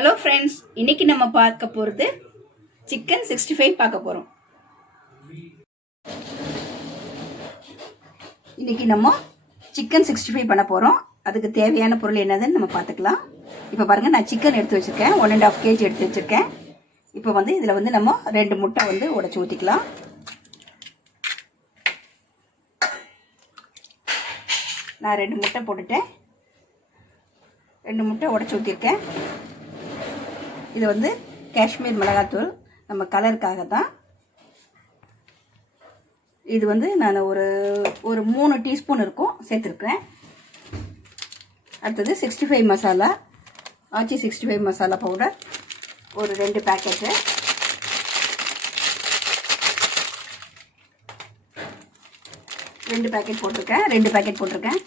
Hello friends, இன்னைக்கு நம்ம பார்க்க போகிறது சிக்கன் 65 பார்க்க போகிறோம். இன்னைக்கு நம்ம சிக்கன் 65 பண்ண போகிறோம். அதுக்கு தேவையான பொருள் என்னதுன்னு நம்ம பார்த்துக்கலாம். இப்போ பாருங்கள், நான் சிக்கன் எடுத்து வச்சுருக்கேன். 1.5 kg எடுத்து வச்சுருக்கேன். இப்போ வந்து இதில் வந்து நம்ம 2 முட்டை வந்து உடைச்சி ஊற்றிக்கலாம். நான் 2 முட்டை போட்டுட்டேன். 2 முட்டை உடைச்சி ஊற்றிருக்கேன். இது வந்து காஷ்மீர் மிளகாத்தூள், நம்ம கலருக்காக தான். இது வந்து நான் ஒரு 3 டீஸ்பூன் இருக்கும் சேர்த்துருக்குறேன். அடுத்தது 65 மசாலா, ஆச்சி 65 மசாலா பவுடர் ஒரு 2 பேக்கெட்டு. ரெண்டு பேக்கெட் போட்டிருக்கேன்.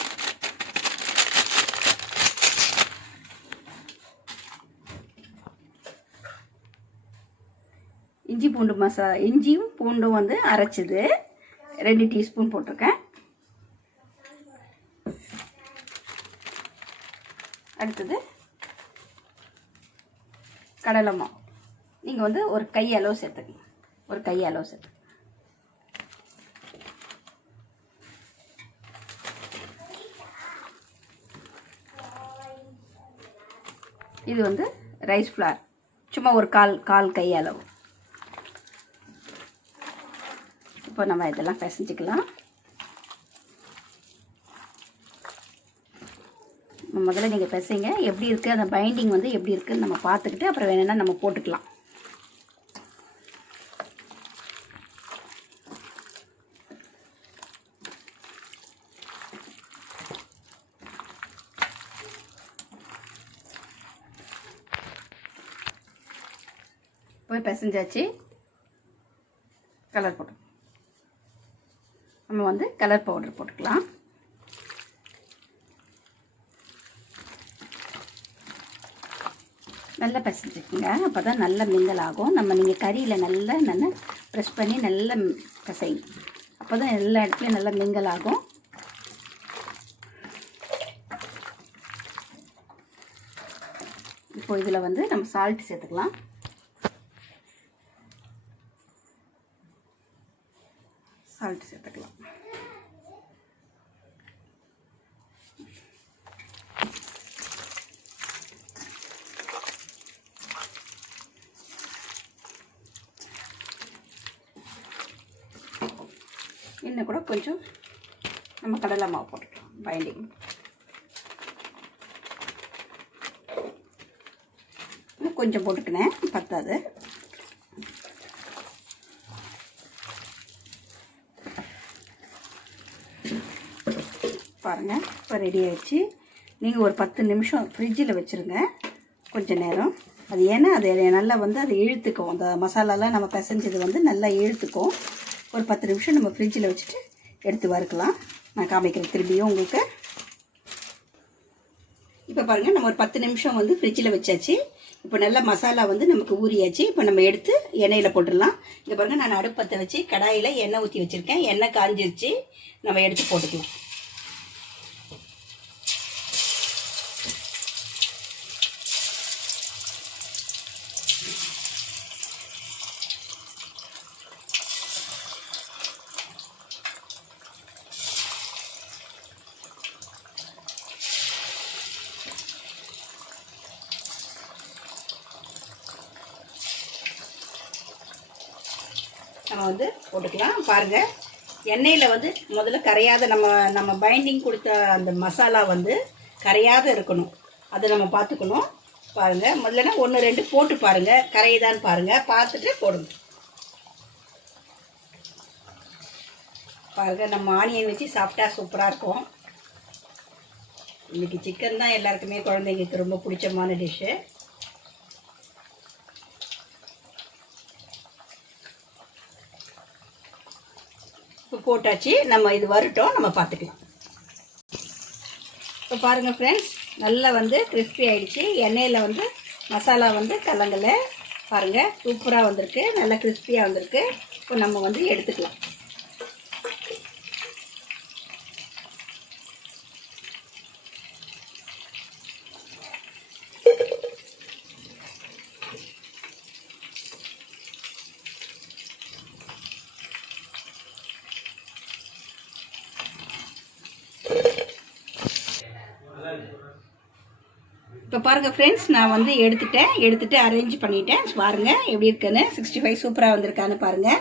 இஞ்சியும் பூண்டும் வந்து அரைச்சது 2 டீஸ்பூன் போட்டிருக்கேன். அடுத்தது கடலை மாவு, நீங்கள் வந்து ஒரு கை அளவு சேர்த்துக்கணும். இது வந்து ரைஸ் ஃப்ளார், சும்மா ஒரு கால் கை அளவு. இப்போ நம்ம இதெல்லாம் பிசைஞ்சிக்கலாம். முதல்ல நீங்கள் பிசைங்க, எப்படி இருக்குது அந்த பைண்டிங் வந்து எப்படி இருக்குதுன்னு நம்ம பார்த்துக்கிட்டு அப்புறம் வேணும்னா நம்ம போட்டுக்கலாம். போய் பிசைஞ்சாச்சு. கலர் போட்டு நம்ம வந்து கலர் பவுடர் போட்டுக்கலாம். நல்லா பிசைஞ்சுக்குங்க, அப்போ தான் நல்லா மிங்கல் ஆகும். நீங்கள் கறியில் நல்லா ப்ரெஸ் பண்ணி நல்லா பிசைங்க, அப்போ தான் எல்லா இடத்துலையும் நல்லா மிங்கல் ஆகும். இப்போ இதில் வந்து நம்ம சால்ட் சேர்த்துக்கலாம். இன்னும் கூட கொஞ்சம் நம்ம கடலை மாவு போட்டுக்கலாம். பைண்டிங் இன்னும் கொஞ்சம் போட்டுக்கினேன், பத்தாது. பாருங்கள், இப்போ ரெடி ஆகிடுச்சு. நீங்கள் ஒரு 10 நிமிஷம் ஃப்ரிட்ஜில் வச்சுருங்க, கொஞ்சம் நேரம். அது ஏன்னா அது நல்லா வந்து அது இழுத்துக்கும், அந்த மசாலாலாம் நம்ம பிசைஞ்சது வந்து நல்லா இழுத்துக்கும். ஒரு 10 நிமிஷம் நம்ம ஃப்ரிட்ஜில் வச்சுட்டு எடுத்து வறுக்கலாம். நான் காமிக்கிறேன் திரும்பியும் உங்களுக்கு. இப்போ பாருங்கள், நம்ம ஒரு 10 நிமிஷம் வந்து ஃப்ரிட்ஜில் வச்சாச்சு. இப்போ நல்லா மசாலா வந்து நமக்கு ஊறியாச்சு. இப்போ நம்ம எடுத்து எண்ணெயில் போட்டுடலாம். இங்கே பாருங்கள், நான் அடுப்பத்தை வச்சு கடாயில் எண்ணெய் ஊற்றி வச்சுருக்கேன். எண்ணெய் காஞ்சிருச்சு, நம்ம எடுத்து போட்டுக்கலாம். நம்ம வந்து போட்டுக்கலாம். பாருங்கள், எண்ணெயில் வந்து முதல்ல கரையாத நம்ம பைண்டிங் கொடுத்த அந்த மசாலா வந்து கரையாத இருக்கணும், அதை நம்ம பார்த்துக்கணும். பாருங்கள், முதல்ல 1-2 போட்டு பாருங்கள், கரையுதான்னு பாருங்கள், பார்த்துட்டு போடுங்க. பாருங்கள், நம்ம ஆனியன் வச்சு சாப்பிட்டா சூப்பராக இருக்கும். இன்றைக்கி சிக்கன் தான் எல்லாருக்குமே குழந்தைங்களுக்கு ரொம்ப பிடிச்சமான டிஷ்ஷு. போட்டாச்சு, நம்ம இது வரட்டும், நம்ம பார்த்துக்கலாம். இப்போ பாருங்கள் ஃப்ரெண்ட்ஸ், நல்லா வந்து கிறிஸ்பி ஆகிடுச்சு. எண்ணெயில் வந்து மசாலா வந்து கலங்கலை. பாருங்கள், சூப்பராக வந்திருக்கு, நல்லா கிறிஸ்பியாக வந்திருக்கு. இப்போ நம்ம வந்து எடுத்துக்கலாம். இப்போ பாருங்கள் ஃப்ரெண்ட்ஸ், நான் வந்து எடுத்துட்டு அரேஞ்ச் பண்ணிட்டேன். பாருங்கள் எப்படி இருக்குன்னு. 65 சூப்பராக வந்திருக்கான்னு பாருங்கள்.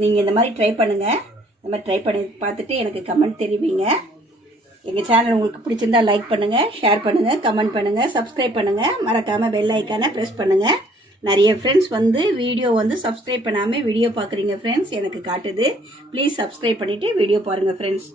நீங்கள் இந்த மாதிரி ட்ரை பண்ணுங்கள். இந்த மாதிரி ட்ரை பண்ணி பார்த்துட்டு எனக்கு கமெண்ட் தெரிவிங்க. எங்கள் சேனல் உங்களுக்கு பிடிச்சிருந்தா லைக் பண்ணுங்கள், ஷேர் பண்ணுங்கள், கமெண்ட் பண்ணுங்கள், சப்ஸ்கிரைப் பண்ணுங்கள். மறக்காமல் பெல் ஐக்கானை ப்ரெஸ் பண்ணுங்கள். நிறைய ஃப்ரெண்ட்ஸ் வந்து வீடியோ வந்து சப்ஸ்கிரைப் பண்ணாமல் வீடியோ பார்க்குறீங்க ஃப்ரெண்ட்ஸ், எனக்கு காட்டுது. ப்ளீஸ் சப்ஸ்கிரைப் பண்ணிவிட்டு வீடியோ பாருங்கள் ஃப்ரெண்ட்ஸ்.